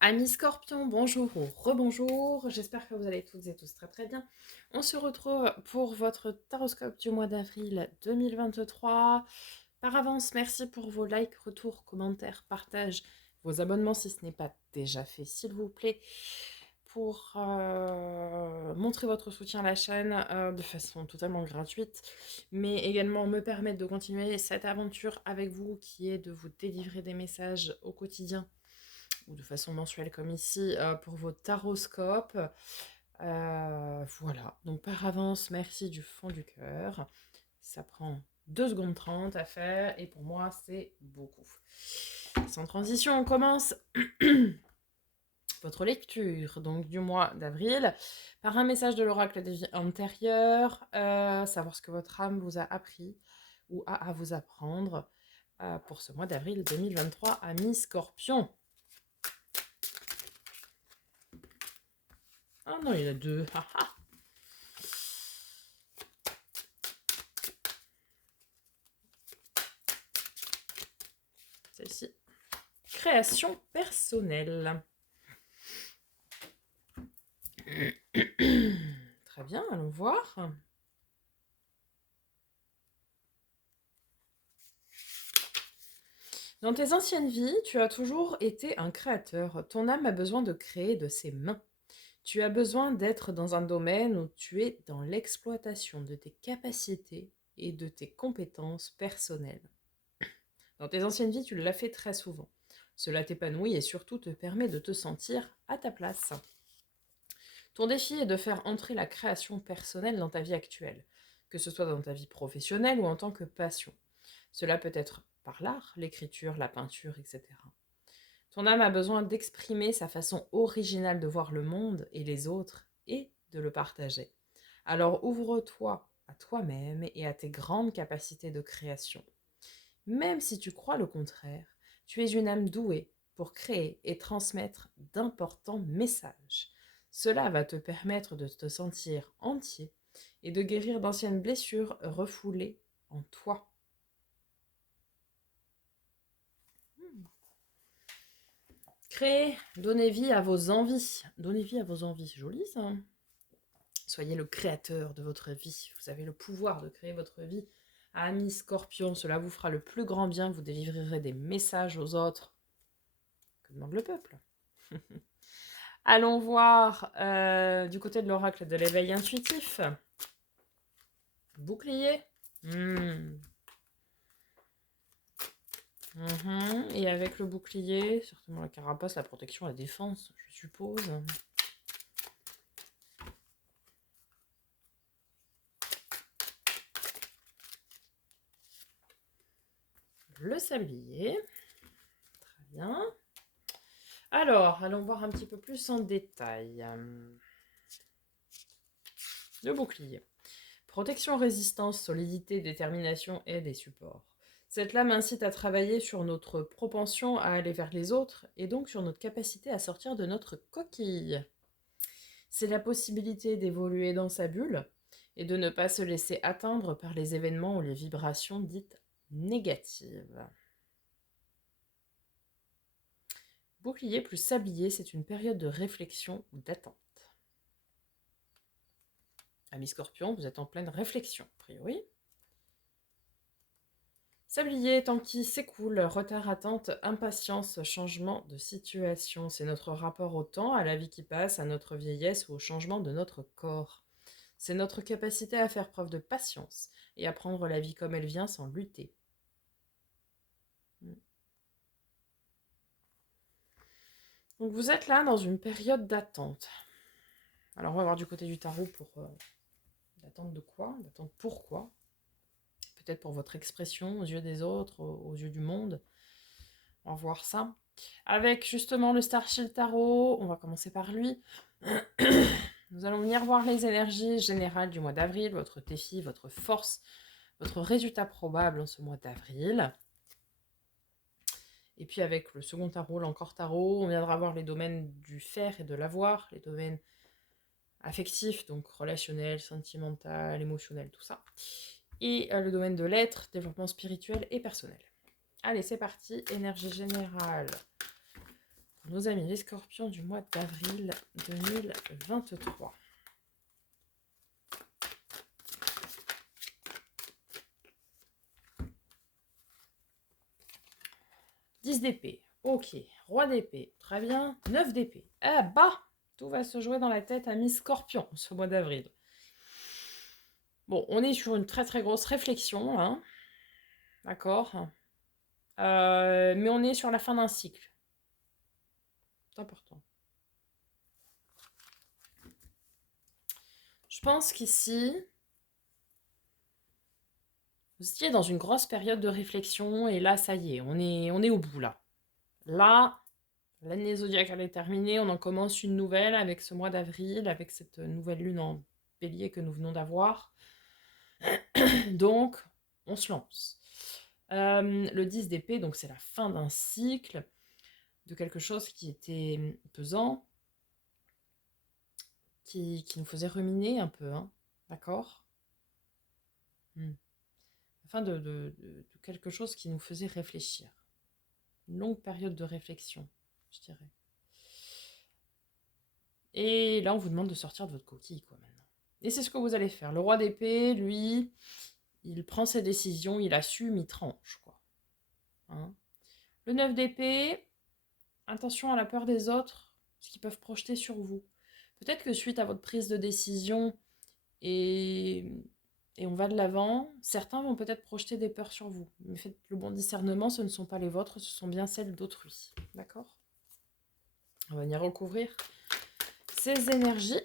Amis Scorpion, bonjour ou rebonjour, j'espère que vous allez toutes et tous très très bien. On se retrouve pour votre taroscope du mois d'avril 2023. Par avance, merci pour vos likes, retours, commentaires, partages, vos abonnements si ce n'est pas déjà fait, s'il vous plaît, pour montrer votre soutien à la chaîne de façon totalement gratuite, mais également me permettre de continuer cette aventure avec vous qui est de vous délivrer des messages au quotidien ou de façon mensuelle comme ici, pour vos taroscopes. Voilà, donc par avance, merci du fond du cœur. Ça prend 2 secondes 30 à faire, et pour moi, c'est beaucoup. Sans transition, on commence votre lecture donc du mois d'avril par un message de l'oracle des vies antérieures, savoir ce que votre âme vous a appris ou a à vous apprendre pour ce mois d'avril 2023, amis Scorpion. Ah non, il y en a deux. Celle-ci. Création personnelle. Très bien, allons voir. Dans tes anciennes vies, tu as toujours été un créateur. Ton âme a besoin de créer de ses mains. Tu as besoin d'être dans un domaine où tu es dans l'exploitation de tes capacités et de tes compétences personnelles. Dans tes anciennes vies, tu l'as fait très souvent. Cela t'épanouit et surtout te permet de te sentir à ta place. Ton défi est de faire entrer la création personnelle dans ta vie actuelle, que ce soit dans ta vie professionnelle ou en tant que passion. Cela peut être par l'art, l'écriture, la peinture, etc. Ton âme a besoin d'exprimer sa façon originale de voir le monde et les autres et de le partager. Alors ouvre-toi à toi-même et à tes grandes capacités de création. Même si tu crois le contraire, tu es une âme douée pour créer et transmettre d'importants messages. Cela va te permettre de te sentir entier et de guérir d'anciennes blessures refoulées en toi. Créez, donnez vie à vos envies. Donnez vie à vos envies, c'est joli ça. Soyez le créateur de votre vie. Vous avez le pouvoir de créer votre vie. Amis Scorpion, cela vous fera le plus grand bien. Vous délivrirez des messages aux autres. Que demande le peuple? Allons voir du côté de l'oracle de l'éveil intuitif. Bouclier. Et avec le bouclier, certainement la carapace, la protection, la défense, je suppose. Le sablier. Très bien. Alors, allons voir un petit peu plus en détail. Le bouclier. Protection, résistance, solidité, détermination et des supports. Cette lame incite à travailler sur notre propension à aller vers les autres et donc sur notre capacité à sortir de notre coquille. C'est la possibilité d'évoluer dans sa bulle et de ne pas se laisser atteindre par les événements ou les vibrations dites négatives. Bouclier plus sablier, c'est une période de réflexion ou d'attente. Ami Scorpion, vous êtes en pleine réflexion, a priori. Sablier, temps qui s'écoule, retard, attente, impatience, changement de situation. C'est notre rapport au temps, à la vie qui passe, à notre vieillesse ou au changement de notre corps. C'est notre capacité à faire preuve de patience et à prendre la vie comme elle vient sans lutter. Donc vous êtes là dans une période d'attente. Alors on va voir du côté du tarot pour d'attente de quoi? D'attente pourquoi? Peut-être pour votre expression aux yeux des autres, aux yeux du monde. On va voir ça. Avec justement le Starshield Tarot, on va commencer par lui. Nous allons venir voir les énergies générales du mois d'avril, votre défi, votre force, votre résultat probable en ce mois d'avril. Et puis avec le second tarot, l'encore tarot, on viendra voir les domaines du faire et de l'avoir, les domaines affectifs, donc relationnel, sentimental, émotionnel, tout ça. Et le domaine de l'être, développement spirituel et personnel. Allez, c'est parti, énergie générale nos amis les scorpions du mois d'avril 2023. « 10 d'épée, ok. Roi d'épée, très bien. 9 d'épée. Ah bah, tout va se jouer dans la tête à Miss Scorpion ce mois d'avril. Bon, on est sur une très très grosse réflexion, hein. D'accord. Mais on est sur la fin d'un cycle. C'est important. Je pense qu'ici, vous étiez dans une grosse période de réflexion et là, ça y est, on est au bout là. Là, l'année zodiacale est terminée, on en commence une nouvelle avec ce mois d'avril, avec cette nouvelle lune en bélier que nous venons d'avoir. Donc, on se lance. Le 10 d'épée, donc c'est la fin d'un cycle, de quelque chose qui était pesant, qui nous faisait ruminer un peu, hein, d'accord. Enfin, de quelque chose qui nous faisait réfléchir. Une longue période de réflexion, je dirais. Et là, on vous demande de sortir de votre coquille, quoi, maintenant. Et c'est ce que vous allez faire. Le roi d'épée, lui, il prend ses décisions, il assume, il tranche, quoi. Hein. Le 9 d'épée, attention à la peur des autres, ce qu'ils peuvent projeter sur vous. Peut-être que suite à votre prise de décision et on va de l'avant, certains vont peut-être projeter des peurs sur vous. Mais faites le bon discernement, ce ne sont pas les vôtres, ce sont bien celles d'autrui. D'accord ? On va venir recouvrir ces énergies.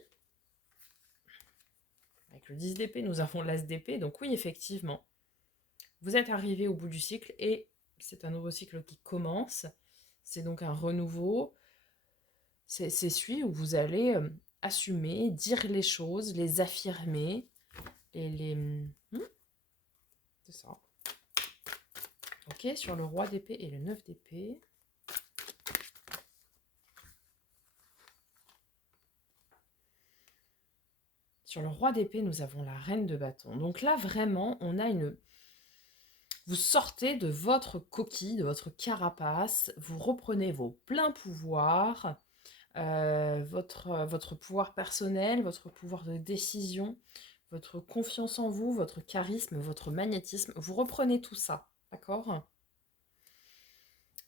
Avec le 10 d'épée, nous avons l'as d'épée. Donc oui, effectivement, vous êtes arrivé au bout du cycle et c'est un nouveau cycle qui commence. C'est donc un renouveau. C'est celui où vous allez assumer, dire les choses, les affirmer. C'est ça. Ok, sur le roi d'épée et le 9 d'épée. Sur le roi d'épée, nous avons la reine de bâton. Donc là, vraiment, on a une... Vous sortez de votre coquille, de votre carapace, vous reprenez vos pleins pouvoirs, votre pouvoir personnel, votre pouvoir de décision, votre confiance en vous, votre charisme, votre magnétisme. Vous reprenez tout ça, d'accord ?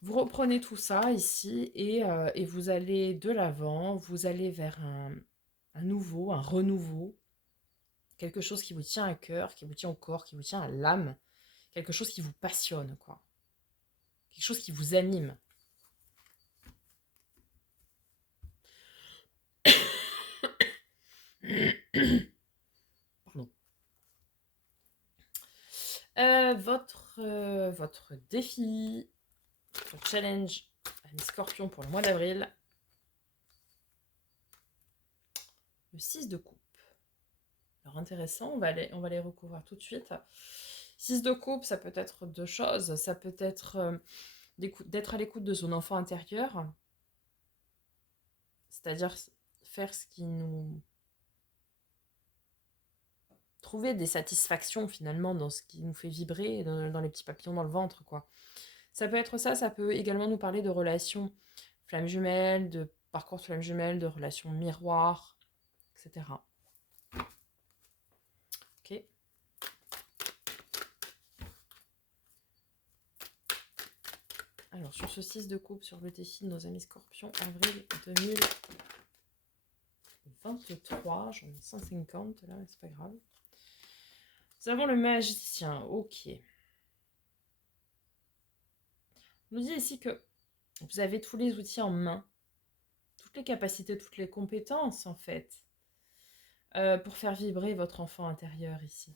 Vous reprenez tout ça ici et vous allez de l'avant, vous allez vers un nouveau, un renouveau, quelque chose qui vous tient à cœur, qui vous tient au corps, qui vous tient à l'âme, quelque chose qui vous passionne, quoi. Quelque chose qui vous anime. Pardon. Votre défi, votre challenge à Miss Scorpion pour le mois d'avril. Le 6 de coupe. Alors intéressant, on va les recouvrir tout de suite. 6 de coupe, ça peut être deux choses. Ça peut être d'être à l'écoute de son enfant intérieur, c'est-à-dire faire ce qui nous... trouver des satisfactions finalement dans ce qui nous fait vibrer, dans les petits papillons dans le ventre, quoi. Ça peut être ça peut également nous parler de relations flammes jumelles, de parcours flammes jumelles, de relations miroirs, etc. Ok. Alors, sur ce 6 de coupe, sur le défi de nos amis scorpions, avril 2023, j'en ai 150 là, mais c'est pas grave. Nous avons le magicien, ok. On nous dit ici que vous avez tous les outils en main, toutes les capacités, toutes les compétences en fait, pour faire vibrer votre enfant intérieur ici.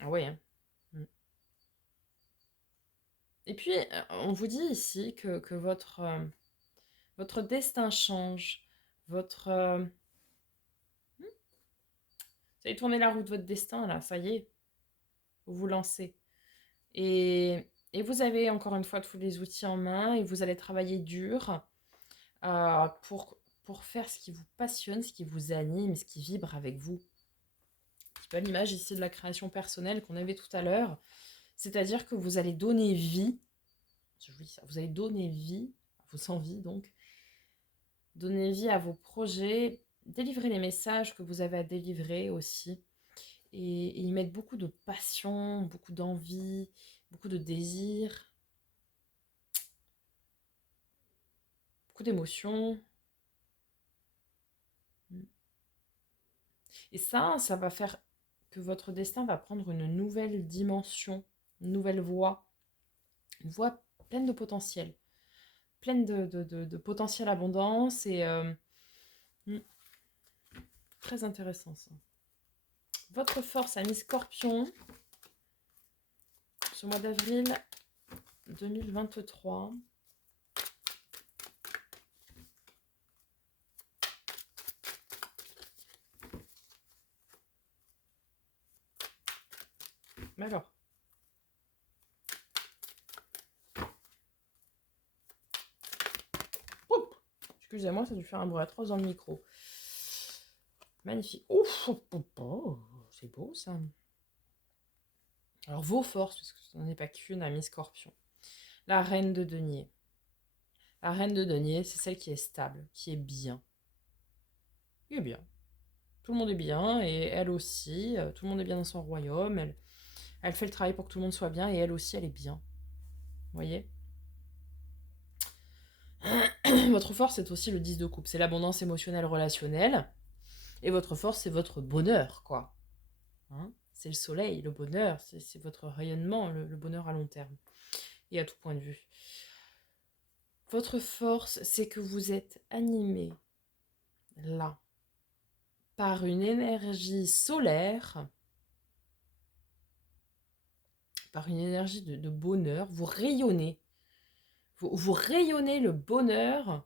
Ah ouais, hein. Et puis, on vous dit ici que votre destin change, vous allez tourner la roue de votre destin, là, ça y est, vous vous lancez. Et vous avez encore une fois tous les outils en main et vous allez travailler dur pour faire ce qui vous passionne, ce qui vous anime, ce qui vibre avec vous. Un petit peu à l'image ici de la création personnelle qu'on avait tout à l'heure. C'est-à-dire que vous allez donner vie, je vous dis ça, vous allez donner vie, à vos envies donc, donner vie à vos projets, délivrer les messages que vous avez à délivrer aussi, et y mettre beaucoup de passion, beaucoup d'envie, beaucoup de désir, beaucoup d'émotions. Et ça va faire que votre destin va prendre une nouvelle dimension, une nouvelle voie, une voie pleine de potentiel, pleine de potentiel abondance et hmm, très intéressant ça. Votre force, ami Scorpion, ce mois d'avril 2023. Mais alors, oups, excusez-moi, ça a dû faire un bruit atroce dans le micro. Magnifique. Ouf, c'est beau ça. Alors vos forces, parce que ce n'est pas qu'une, ami Scorpion. La reine de denier. La reine de denier, c'est celle qui est stable, qui est bien. Qui est bien. Tout le monde est bien, et elle aussi. Tout le monde est bien dans son royaume. Elle fait le travail pour que tout le monde soit bien, et elle aussi, elle est bien. Vous voyez? Votre force, c'est aussi le 10 de coupe. C'est l'abondance émotionnelle relationnelle. Et votre force, c'est votre bonheur, quoi. Hein, c'est le soleil, le bonheur. C'est votre rayonnement, le bonheur à long terme. Et à tout point de vue. Votre force, c'est que vous êtes animé, là, par une énergie solaire, par une énergie de bonheur. Vous rayonnez. Vous rayonnez le bonheur,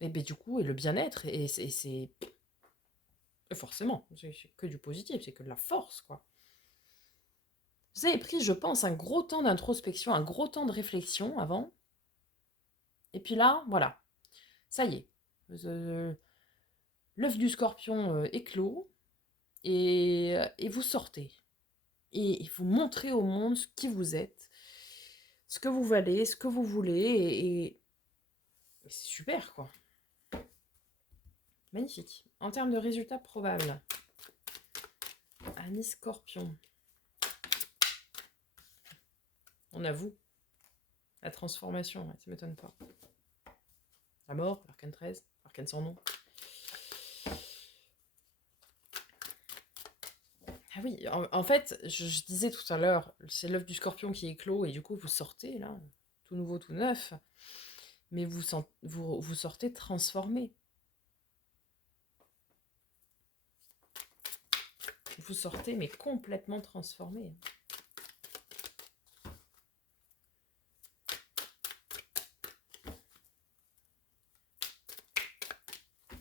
et bien du coup, et le bien-être. Et c'est forcément, c'est que du positif, c'est que de la force, quoi. Vous avez pris, je pense, un gros temps d'introspection, un gros temps de réflexion avant. Et puis là, voilà, ça y est. L'œuf du scorpion éclot, et vous sortez. Et vous montrez au monde qui vous êtes, ce que vous valez, ce que vous voulez, et c'est super, quoi. Magnifique. En termes de résultats probables, Amis Scorpion, on avoue, la transformation, ouais, ça m'étonne pas. La mort, l'arcane 13, l'arcane sans nom. Ah oui, en fait, je disais tout à l'heure, c'est l'œuf du scorpion qui éclot, et du coup, vous sortez, là, tout nouveau, tout neuf, mais vous sortez transformé. Vous sortez, mais complètement transformé.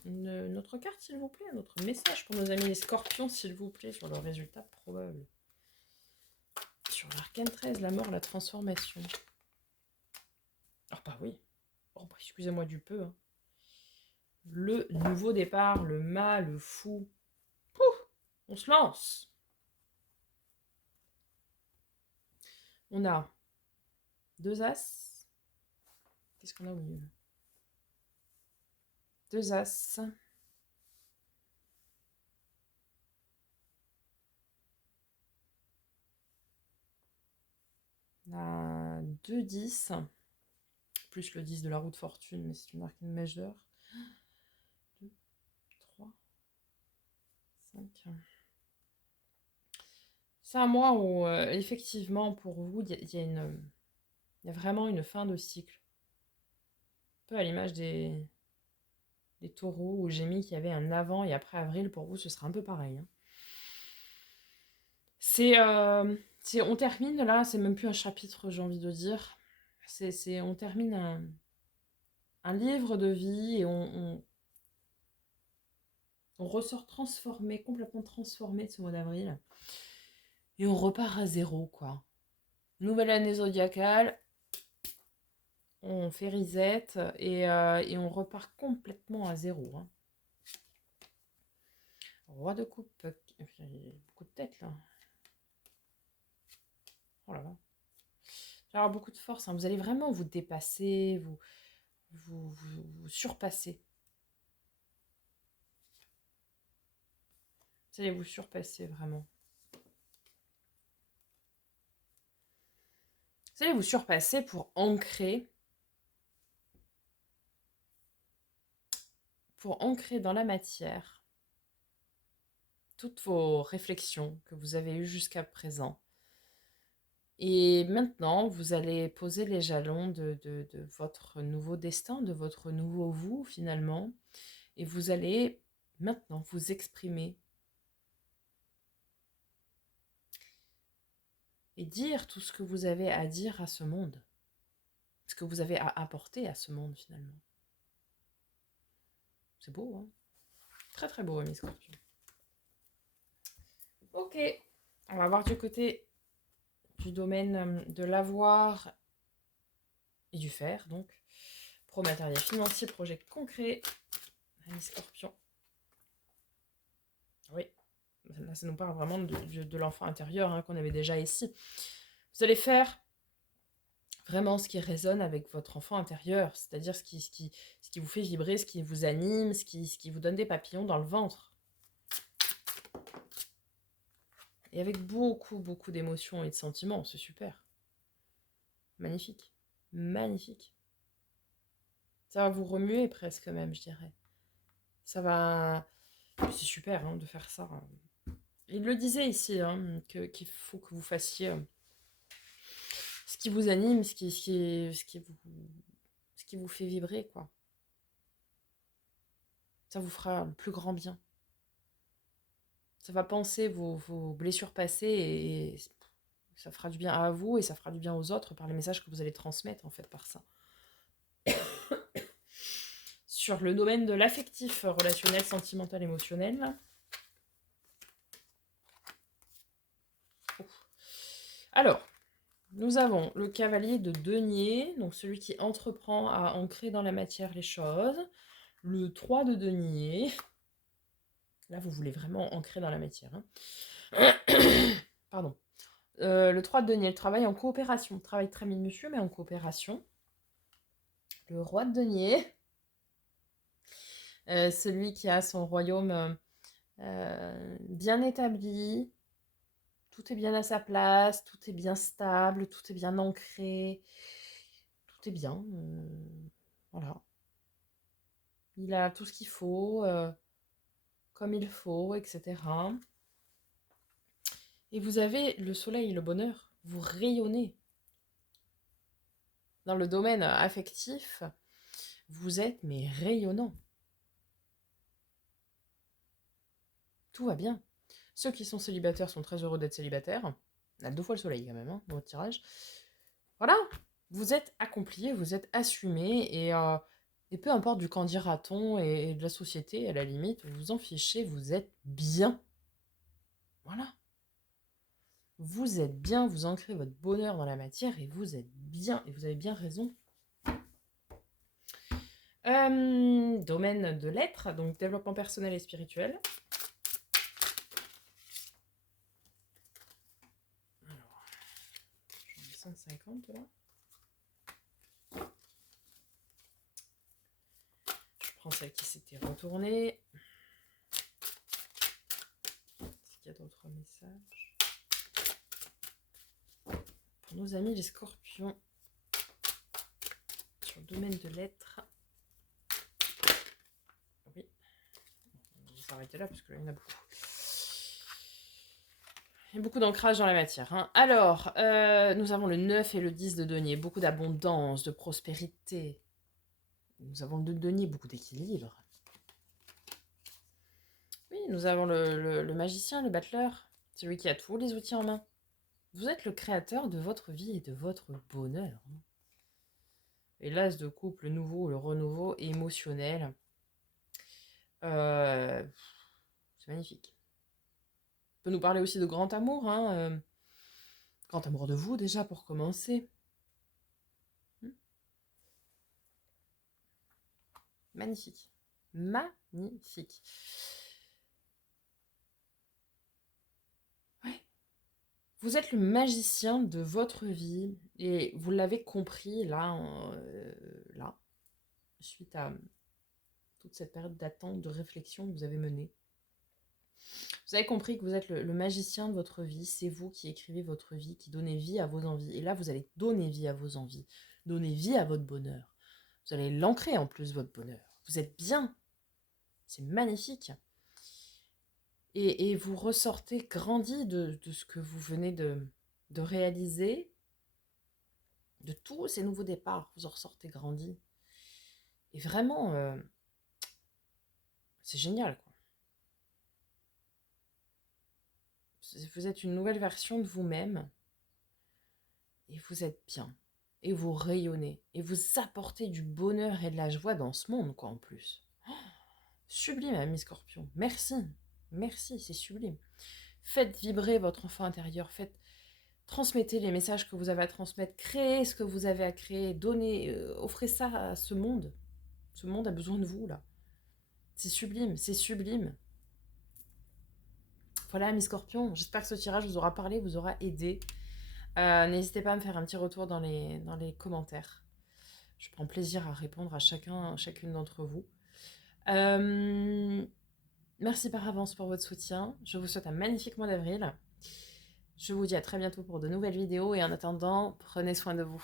Une autre carte, s'il vous plaît, un autre message pour nos amis les scorpions, s'il vous plaît, sur le résultat probable. Sur l'arcane 13, la mort, la transformation. Ah bah oui. Oh bah, excusez-moi du peu. Hein. Le nouveau départ, le mal, le fou. Pouf, on se lance. On a 2 as. Qu'est-ce qu'on a au milieu? 2 as. On a 2 10. Plus le 10 de la roue de fortune, mais c'est une arcane majeure. 2, 3, 5. C'est un mois où, effectivement, pour vous, il y a vraiment une fin de cycle. Un peu à l'image des taureaux où j'ai mis qu'il y avait un avant et après avril. Pour vous, ce sera un peu pareil. Hein. On termine là, c'est même plus un chapitre, j'ai envie de dire. On termine un livre de vie, et on ressort transformé, complètement transformé de ce mois d'avril. Et on repart à zéro, quoi. Nouvelle année zodiacale, on fait reset, et on repart complètement à zéro. Hein. Roi de coupe, il y a beaucoup de têtes là. va avoir beaucoup de force, hein. Vous allez vraiment vous dépasser, vous surpasser. Vous allez vous surpasser vraiment. Vous allez vous surpasser pour ancrer dans la matière toutes vos réflexions que vous avez eues jusqu'à présent. Et maintenant, vous allez poser les jalons de votre nouveau destin, de votre nouveau vous finalement. Et vous allez maintenant vous exprimer et dire tout ce que vous avez à dire à ce monde. Ce que vous avez à apporter à ce monde finalement. C'est beau, hein? Très très beau, mes scorpions. Ok, on va voir du côté du domaine de l'avoir et du faire, donc. Pro matériel financier, projet concret. Mes scorpions. Oui, là ça nous parle vraiment de l'enfant intérieur hein, qu'on avait déjà ici. Vous allez faire vraiment ce qui résonne avec votre enfant intérieur, c'est-à-dire ce qui vous fait vibrer, ce qui vous anime, ce qui vous donne des papillons dans le ventre. Et avec beaucoup, beaucoup d'émotions et de sentiments, c'est super. Magnifique. Magnifique. Ça va vous remuer presque même, je dirais. Ça va... C'est super hein, de faire ça. Il le disait ici, hein, qu'il faut que vous fassiez ce qui vous anime, ce qui vous fait vibrer, quoi. Ça vous fera le plus grand bien. Ça va panser vos blessures passées et ça fera du bien à vous et ça fera du bien aux autres par les messages que vous allez transmettre, en fait, par ça. Sur le domaine de l'affectif, relationnel, sentimental, émotionnel. Alors, nous avons le cavalier de denier, donc celui qui entreprend à ancrer dans la matière les choses. Le 3 de denier. Là, vous voulez vraiment ancrer dans la matière. Hein. Pardon. Le 3 de denier, le travail en coopération. Travail très minutieux, mais en coopération. Le roi de denier. Celui qui a son royaume bien établi. Tout est bien à sa place, tout est bien stable, tout est bien ancré. Tout est bien. Voilà. Il a tout ce qu'il faut, comme il faut, etc. Et vous avez le soleil, le bonheur. Vous rayonnez. Dans le domaine affectif, vous êtes mais rayonnant. Tout va bien. Ceux qui sont célibataires sont très heureux d'être célibataires. On a 2 fois le soleil quand même, hein, dans votre tirage. Voilà, vous êtes accompli, vous êtes assumé et peu importe du qu'en dira-t-on et de la société, à la limite, vous vous en fichez, vous êtes bien. Voilà. Vous êtes bien, vous ancrez votre bonheur dans la matière et vous êtes bien, et vous avez bien raison. Domaine de l'être, donc développement personnel et spirituel. Alors, j'en ai 150 là. Je prends celle qui s'était retournée. Est-ce qu'il y a d'autres messages? Pour nos amis les scorpions, sur le domaine de l'être. Oui. On va s'arrêter là parce que là, il y en a beaucoup. Il y a beaucoup d'ancrage dans la matière. Hein. Alors, nous avons le 9 et le 10 de denier. Beaucoup d'abondance, de prospérité. Nous avons le 2 de denier, beaucoup d'équilibre. Oui, nous avons le magicien, le battleur. Celui qui a tous les outils en main. Vous êtes le créateur de votre vie et de votre bonheur. Et l'as de coupe, le nouveau, le renouveau émotionnel. C'est magnifique. On peut nous parler aussi de grand amour. Hein, grand amour de vous déjà pour commencer. Magnifique. Magnifique. Ouais. Vous êtes le magicien de votre vie et vous l'avez compris là, là, suite à toute cette période d'attente, de réflexion que vous avez menée. Vous avez compris que vous êtes le magicien de votre vie, c'est vous qui écrivez votre vie, qui donnez vie à vos envies. Et là, vous allez donner vie à vos envies, donner vie à votre bonheur. Vous allez l'ancrer en plus, votre bonheur. Vous êtes bien, c'est magnifique. Et vous ressortez grandi de ce que vous venez de réaliser, de tous ces nouveaux départs, vous en ressortez grandi. Et vraiment, c'est génial, quoi. Vous êtes une nouvelle version de vous-même et vous êtes bien. Et vous rayonnez. Et vous apportez du bonheur et de la joie dans ce monde, quoi, en plus. Sublime, ami Scorpion. Merci. Merci, c'est sublime. Faites vibrer votre enfant intérieur. Transmettez les messages que vous avez à transmettre. Créez ce que vous avez à créer. Donnez, offrez ça à ce monde. Ce monde a besoin de vous, là. C'est sublime, c'est sublime. Voilà, mes scorpions, j'espère que ce tirage vous aura parlé, vous aura aidé. N'hésitez pas à me faire un petit retour dans les commentaires. Je prends plaisir à répondre à chacune d'entre vous. Merci par avance pour votre soutien. Je vous souhaite un magnifique mois d'avril. Je vous dis à très bientôt pour de nouvelles vidéos et en attendant, prenez soin de vous.